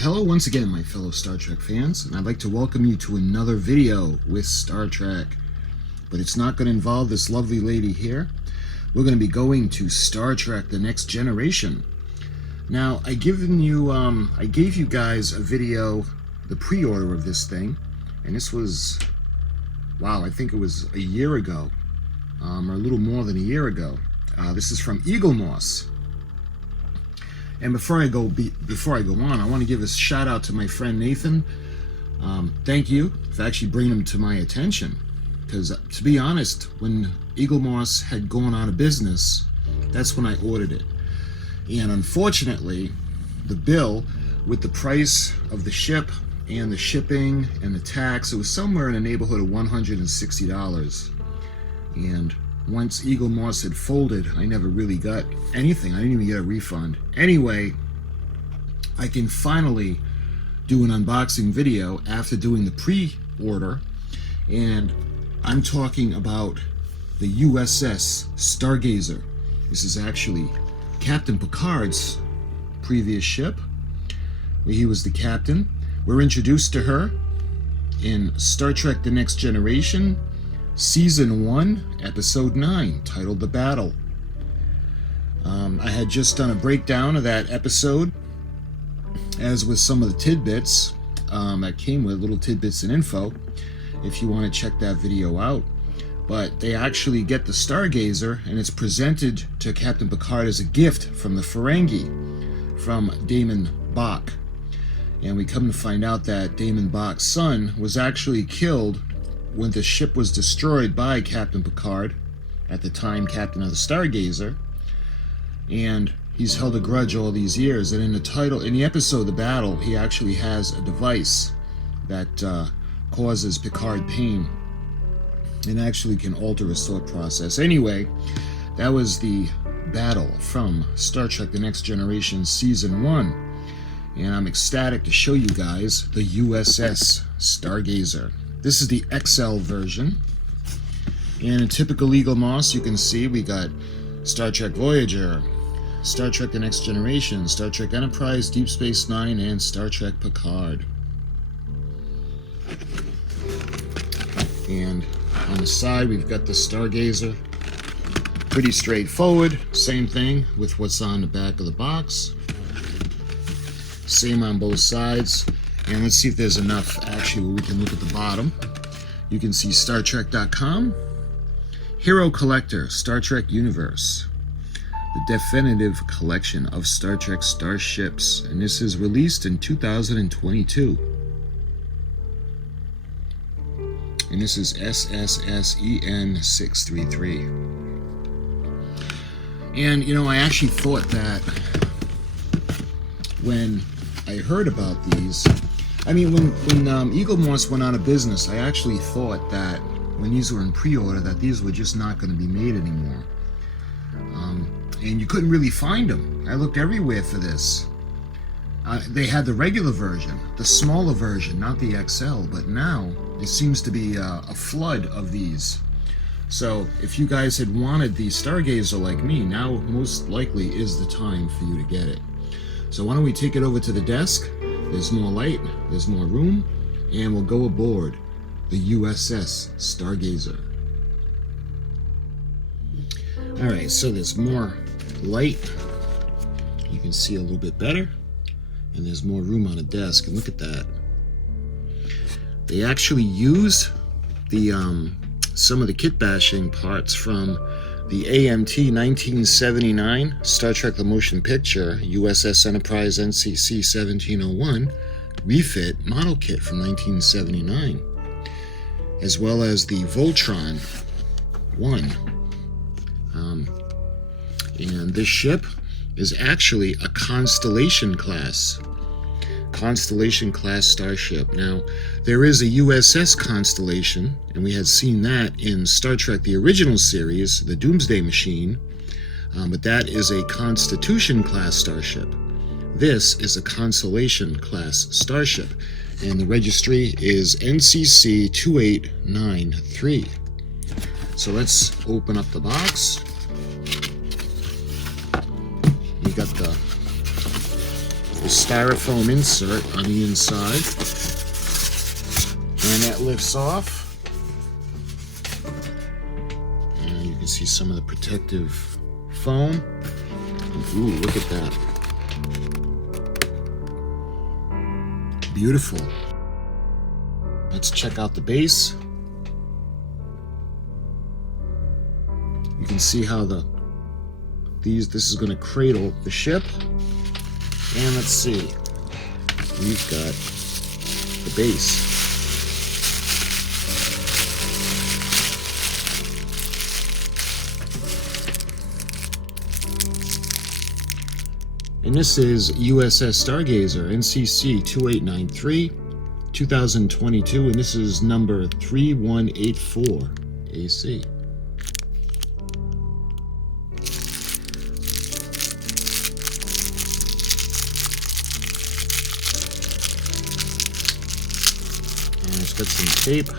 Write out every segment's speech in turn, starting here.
Hello once again, my fellow Star Trek fans, and I'd like to welcome you to another video with Star Trek. But it's not going to involve this lovely lady here. We're going to be going to Star Trek The Next Generation. Now, I gave you guys a video, the pre-order of this thing, and this was, wow, I think it was a year ago, or a little more than a year ago. This is from EAGLEMOSS. And before I go on, I want to give a shout out to my friend Nathan. Thank you for actually bringing him to my attention. Because to be honest, when EAGLEMOSS had gone out of business, that's when I ordered it. And unfortunately, the bill with the price of the ship and the shipping and the tax, it was somewhere in the neighborhood of $160. And once EAGLEMOSS had folded, I never really got anything. I didn't even get a refund. Anyway, I can finally do an unboxing video after doing the pre-order, and I'm talking about the U.S.S. Stargazer. This is actually Captain Picard's previous ship, where he was the captain. We're introduced to her in Star Trek The Next Generation, Season 1, Episode 9, titled The Battle. I had just done a breakdown of that episode, as with some of the tidbits that came with, little tidbits and info, if you want to check that video out. But they actually get the Stargazer, and it's presented to Captain Picard as a gift from the Ferengi, from Damon Bach. And we come to find out that Damon Bach's son was actually killed when the ship was destroyed by Captain Picard, at the time captain of the Stargazer, and he's held a grudge all these years. And in the episode The Battle, he actually has a device that causes Picard pain and actually can alter his thought process. Anyway, that was the battle from Star Trek The Next Generation Season 1, and I'm ecstatic to show you guys the U.S.S. Stargazer. This is the XL version, and in typical EAGLEMOSS, you can see we got Star Trek Voyager, Star Trek The Next Generation, Star Trek Enterprise, Deep Space Nine, and Star Trek Picard. And on the side, we've got the Stargazer. Pretty straightforward. Same thing with what's on the back of the box. Same on both sides. And let's see if there's enough actually where we can look at the bottom. You can see StarTrek.com, Hero Collector, Star Trek Universe, the definitive collection of Star Trek starships, and this is released in 2022. And this is SSSEN 633. And you know, I actually thought that when I heard about these, I mean, when EAGLEMOSS went out of business, I actually thought that when these were in pre-order, that these were just not going to be made anymore. And you couldn't really find them. I looked everywhere for this. They had the regular version, the smaller version, not the XL, but now there seems to be a flood of these. So if you guys had wanted the Stargazer like me, now most likely is the time for you to get it. So why don't we take it over to the desk? There's more light, there's more room, and we'll go aboard the U.S.S. Stargazer. Alright, so there's more light. You can see a little bit better. And there's more room on the desk, and look at that. They actually use the some of the kitbashing parts from the AMT 1979 Star Trek The Motion Picture U.S.S. Enterprise NCC-1701 refit model kit from 1979, as well as the Voltron 1. And this ship is actually a Constellation class starship. Now, there is a U.S.S. Constellation, and we had seen that in Star Trek the original series, the Doomsday Machine, but that is a Constitution class starship. This is a Constellation class starship, and the registry is NCC-2893. So let's open up the box. We got the the styrofoam insert on the inside, and that lifts off, and you can see some of the protective foam. Ooh, look at that. Beautiful. Let's check out the base. You can see how this is going to cradle the ship. And let's see, we've got the base. And this is U.S.S. Stargazer NCC-2893, 2022, and this is number 3184 AC. And it's got some tape.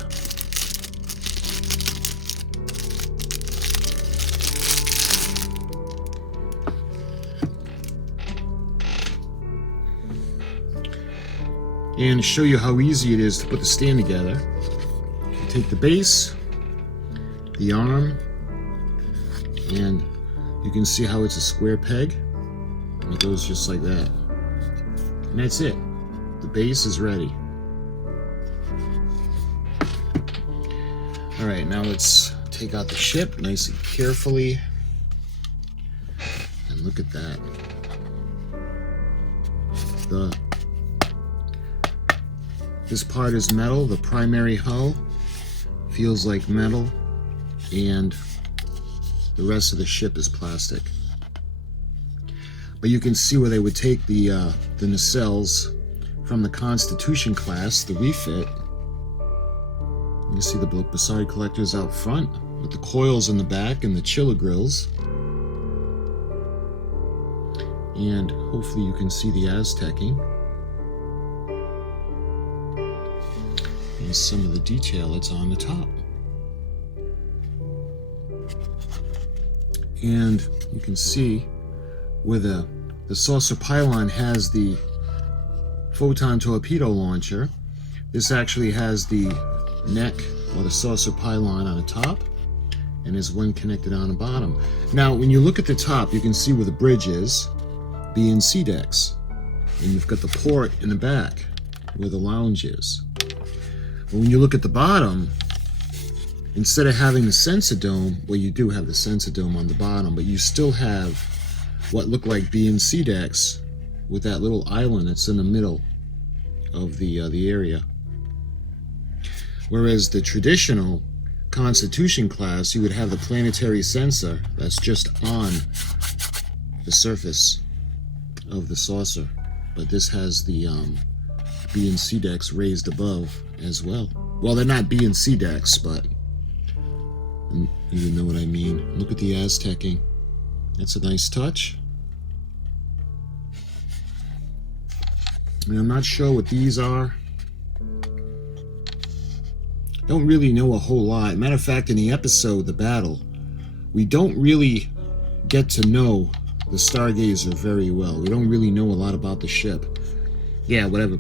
And to show you how easy it is to put the stand together, you take the base, the arm, and you can see how it's a square peg, and it goes just like that. And that's it. The base is ready. Alright, now let's take out the ship nice and carefully. And look at that. This part is metal, the primary hull feels like metal, and the rest of the ship is plastic. But you can see where they would take the nacelles from the Constitution class, the Refit. You can see the beside collectors out front with the coils in the back and the chiller grills. And hopefully you can see the Aztecing. And some of the detail that's on the top. And you can see where the saucer pylon has the photon torpedo launcher. This actually has the neck or the saucer pylon on the top, and there's one connected on the bottom. Now when you look at the top, you can see where the bridge is, B and C decks, and you've got the port in the back where the lounge is. But when you look at the bottom, instead of having the sensor dome, well, you do have the sensor dome on the bottom, but you still have what look like B and C decks with that little island that's in the middle of the area. Whereas the traditional Constitution class, you would have the planetary sensor that's just on the surface of the saucer, but this has the B and C decks raised above as well. Well, they're not B and C decks, but you know what I mean. Look at the Aztecing. That's a nice touch. I mean, I'm not sure what these are. Don't really know a whole lot. Matter of fact, in the episode, The Battle, we don't really get to know the Stargazer very well. We don't really know a lot about the ship. Yeah, whatever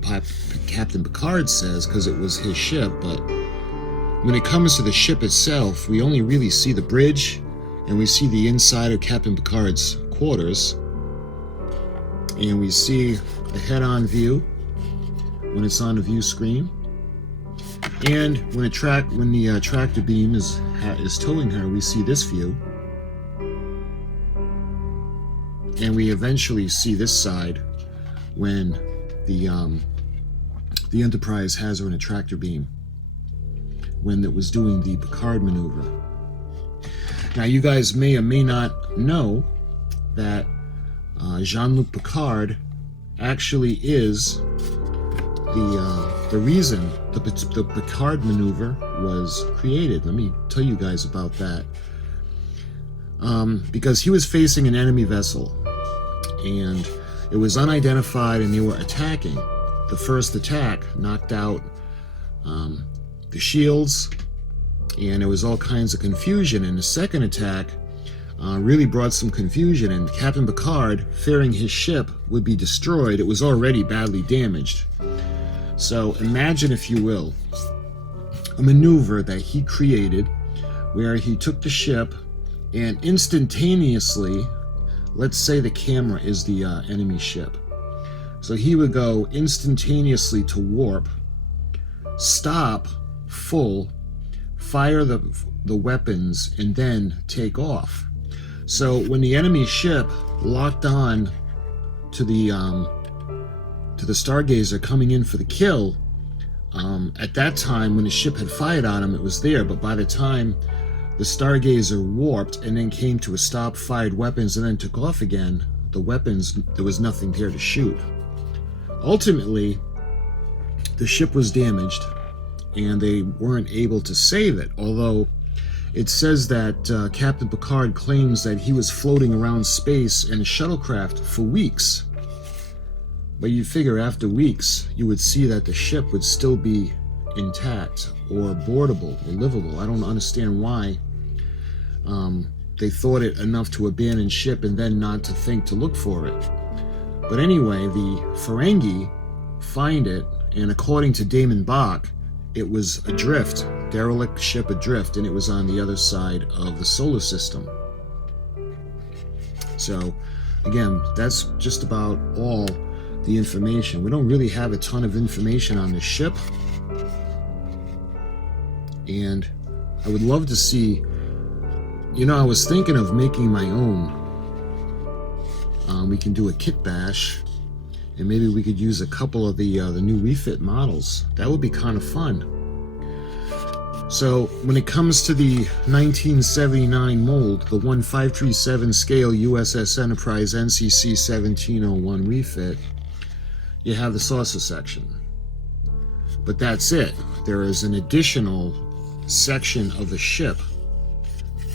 Captain Picard says, because it was his ship, but when it comes to the ship itself, we only really see the bridge, and we see the inside of Captain Picard's quarters, and we see a head-on view when it's on the view screen, and when the tractor beam is towing her, we see this view, and we eventually see this side when the Enterprise has her in a tractor beam when it was doing the Picard maneuver. Now, you guys may or may not know that Jean-Luc Picard actually is the reason the Picard maneuver was created. Let me tell you guys about that. Because he was facing an enemy vessel, and it was unidentified, and they were attacking. The first attack knocked out the shields, and there was all kinds of confusion. And the second attack really brought some confusion, and Captain Picard, fearing his ship would be destroyed, it was already badly damaged. So imagine, if you will, a maneuver that he created where he took the ship and instantaneously, let's say the camera is the enemy ship, so he would go instantaneously to warp, stop full, fire the weapons, and then take off. So when the enemy ship locked on to the Stargazer coming in for the kill, at that time when the ship had fired on him, it was there, but by the time the Stargazer warped and then came to a stop, fired weapons, and then took off again, the weapons, there was nothing there to shoot. Ultimately, the ship was damaged and they weren't able to save it, although it says that Captain Picard claims that he was floating around space in a shuttlecraft for weeks. But you figure after weeks, you would see that the ship would still be intact or boardable or livable. I don't understand why they thought it enough to abandon ship and then not to think to look for it. But anyway, the Ferengi find it, and according to Damon Bach, it was adrift, derelict ship adrift, and it was on the other side of the solar system. So again, that's just about all the information. We don't really have a ton of information on the ship, and I would love to see, you know, I was thinking of making my own. We can do a kit bash, and maybe we could use a couple of the new refit models. That would be kind of fun. So when it comes to the 1979 mold, the 1537 scale U.S.S. Enterprise NCC-2893 refit, you have the saucer section. But that's it. There is an additional section of the ship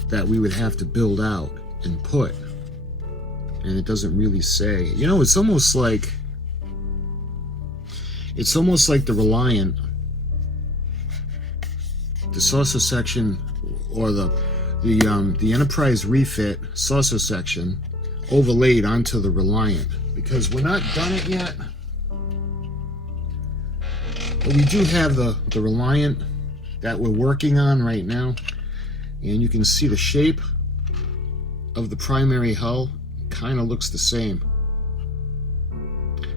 that we would have to build out and put. And it doesn't really say. You know, it's almost like the Reliant, the saucer section, or the Enterprise refit saucer section overlaid onto the Reliant, because we're not done it yet. But we do have the Reliant that we're working on right now, and you can see the shape of the primary hull kind of looks the same.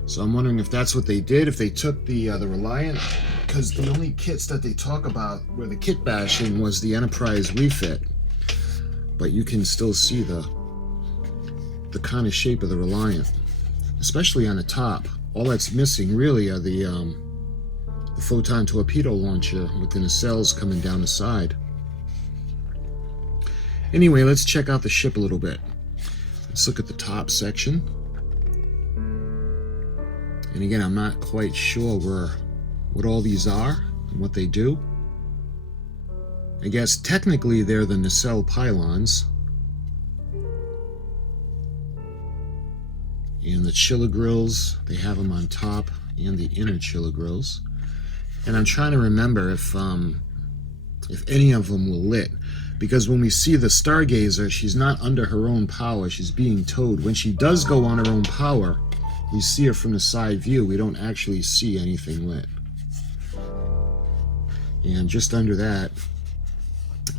So I'm wondering if that's what they did, if they took the Reliant, because the only kits that they talk about where the kit bashing was the Enterprise refit, but you can still see the kind of shape of the Reliant, especially on the top. All that's missing really are the photon torpedo launcher with the nacelles coming down the side. Anyway, let's check out the ship a little bit. Let's look at the top section. And again, I'm not quite sure what all these are and what they do. I guess technically they're the nacelle pylons. And the chiller grills, they have them on top and the inner chiller grills. And I'm trying to remember if any of them were lit. Because when we see the Stargazer, she's not under her own power, she's being towed. When she does go on her own power, we see her from the side view, we don't actually see anything lit. And just under that,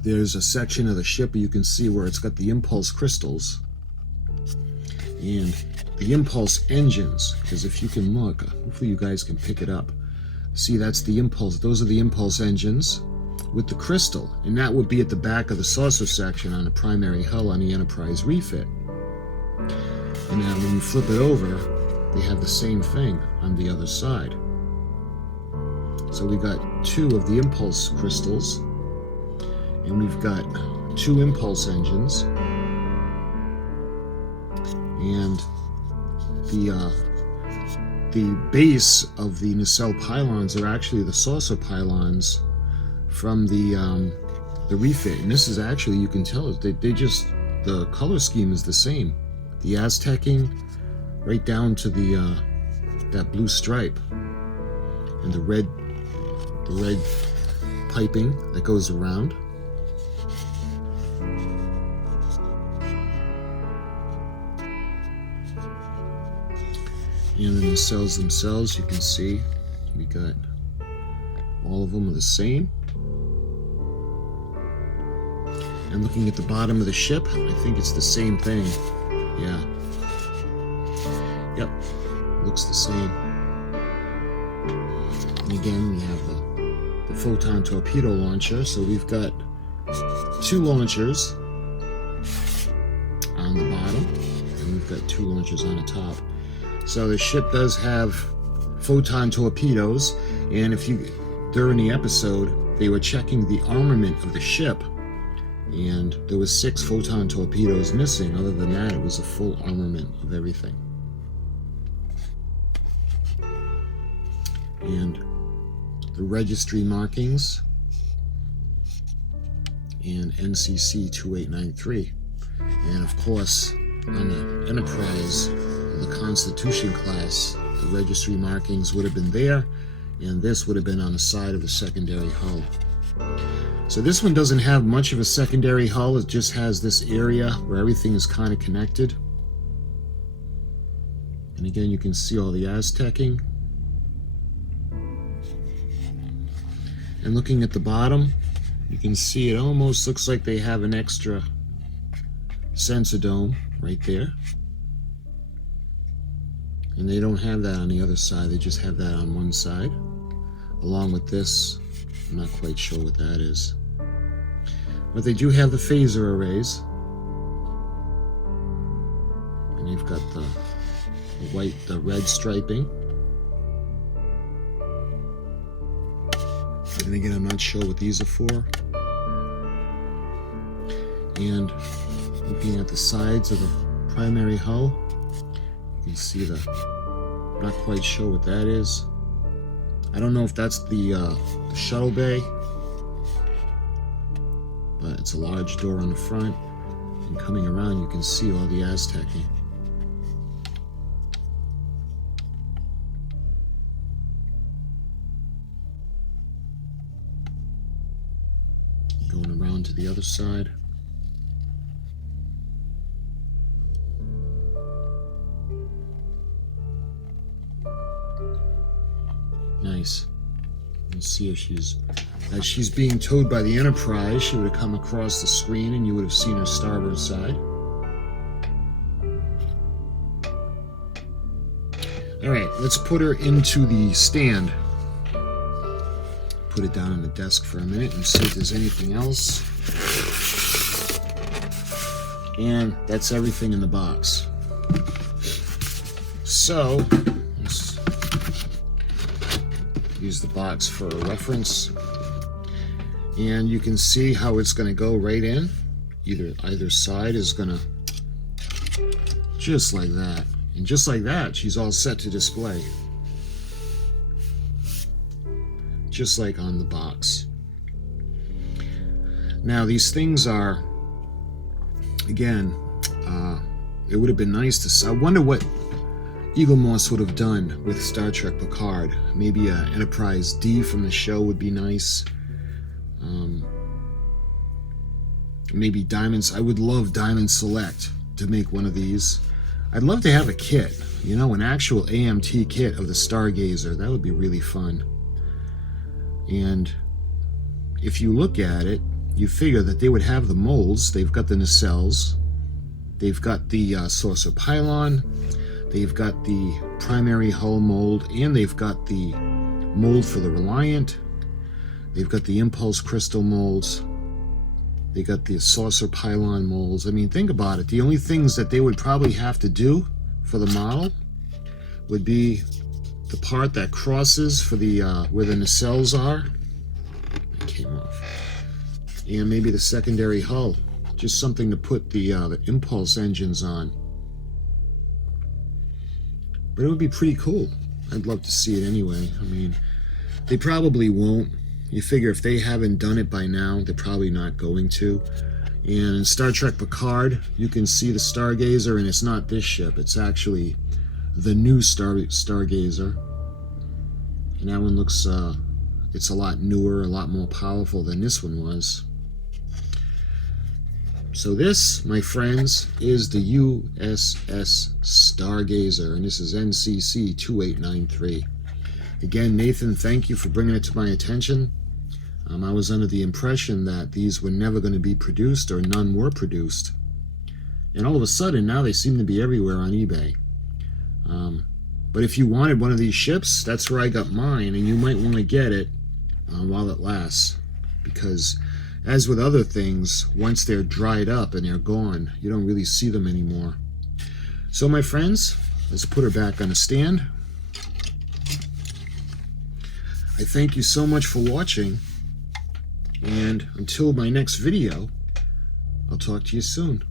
there's a section of the ship you can see where it's got the impulse crystals and the impulse engines, because if you can look, hopefully you guys can pick it up. See, that's the impulse, those are the impulse engines with the crystal, and that would be at the back of the saucer section on the primary hull on the Enterprise refit. And now when you flip it over, they have the same thing on the other side. So we've got two of the impulse crystals, and we've got two impulse engines, and the base of the nacelle pylons are actually the saucer pylons from the refit. And this is actually, you can tell, they just, the color scheme is the same. The Aztecing right down to the that blue stripe and the red piping that goes around. And the nacelles themselves, you can see we got all of them are the same. And looking at the bottom of the ship, I think it's the same thing. Yeah. Yep. Looks the same. And again, we have the photon torpedo launcher. So we've got two launchers on the bottom, and we've got two launchers on the top. So the ship does have photon torpedoes, and during the episode, they were checking the armament of the ship, and there was 6 photon torpedoes missing. Other than that, it was a full armament of everything. And the registry markings and NCC-2893. And of course, on the Enterprise, the Constitution class, the registry markings would have been there, and this would have been on the side of the secondary hull. So this one doesn't have much of a secondary hull. It just has this area where everything is kind of connected. And again, you can see all the Aztecing. And looking at the bottom, you can see it almost looks like they have an extra sensor dome right there. And they don't have that on the other side. They just have that on one side. Along with this, I'm not quite sure what that is. But they do have the phaser arrays. And you've got the red striping. And again, I'm not sure what these are for. And looking at the sides of the primary hull, you can see I'm not quite sure what that is. I don't know if that's the shuttle bay, but it's a large door on the front, and coming around you can see all the Aztecing. Going around to the other side. Nice. Let's see if as she's being towed by the Enterprise, she would have come across the screen and you would have seen her starboard side. Alright, let's put her into the stand. Put it down on the desk for a minute and see if there's anything else. And that's everything in the box. So, let's use the box for a reference. And you can see how it's going to go right in. Either side is going to, just like that. And just like that, she's all set to display. Just like on the box. Now these things are, again, it would have been nice to see. I wonder what EAGLEMOSS would have done with Star Trek Picard. Maybe an Enterprise D from the show would be nice. Maybe Diamonds. I would love Diamond Select to make one of these. I'd love to have a kit, you know, an actual AMT kit of the Stargazer. That would be really fun. And if you look at it, you figure that they would have the molds. They've got the nacelles. They've got the saucer pylon. They've got the primary hull mold, and they've got the mold for the Reliant. They've got the impulse crystal molds. They got the saucer pylon molds. I mean, think about it. The only things that they would probably have to do for the model would be the part that crosses for the where the nacelles are. It came off. And maybe the secondary hull. Just something to put the impulse engines on. But it would be pretty cool. I'd love to see it anyway. I mean, they probably won't. You figure if they haven't done it by now, they're probably not going to. And in Star Trek Picard, you can see the Stargazer, and it's not this ship. It's actually the new Stargazer. And that one looks, it's a lot newer, a lot more powerful than this one was. So this, my friends, is the U.S.S. Stargazer, and this is NCC-2893. Again, Nathan, thank you for bringing it to my attention. I was under the impression that these were never going to be produced, or none were produced. And all of a sudden, now they seem to be everywhere on eBay. But if you wanted one of these ships, that's where I got mine, and you might want to get it while it lasts. Because, as with other things, once they're dried up and they're gone, you don't really see them anymore. So, my friends, let's put her back on a stand. I thank you so much for watching. And until my next video, I'll talk to you soon.